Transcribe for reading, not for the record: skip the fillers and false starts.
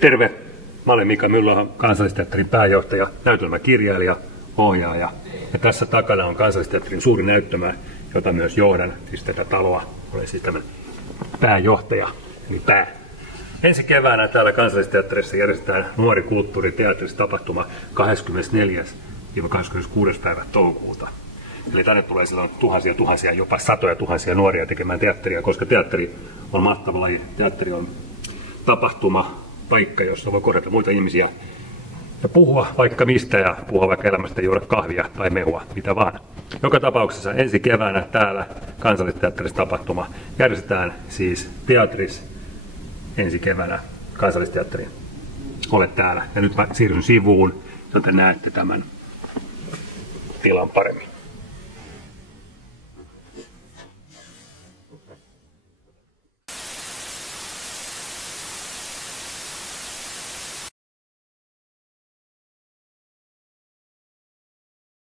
Terve! Mä olen Mika Myllylahti, Kansallisteatterin pääjohtaja, näytelmäkirjailija, ohjaaja. Ja tässä takana on Kansallisteatterin suuri näyttämä, jota myös johdan, siis tätä taloa. Olen siis tämän pääjohtaja, eli pää. Ensi keväänä täällä Kansallisteatterissa järjestetään Nuori kulttuuri teatteritapahtuma 24.–26. päivä toukokuuta. Eli tänne tulee silloin tuhansia, jopa satoja tuhansia nuoria tekemään teatteria, koska teatteri on mahtava laji. Teatteri on tapahtuma, paikka, jossa voi kohdata muita ihmisiä ja puhua vaikka mistä ja puhua vaikka elämästä, juoda kahvia tai mehua, mitä vaan. Joka tapauksessa ensi keväänä täällä Kansallisteatterissa tapahtuma järjestetään siis Teatris ensi keväänä Kansallisteatteriin. Olet täällä. Ja nyt mä siirryn sivuun, joten näette tämän tilan paremmin.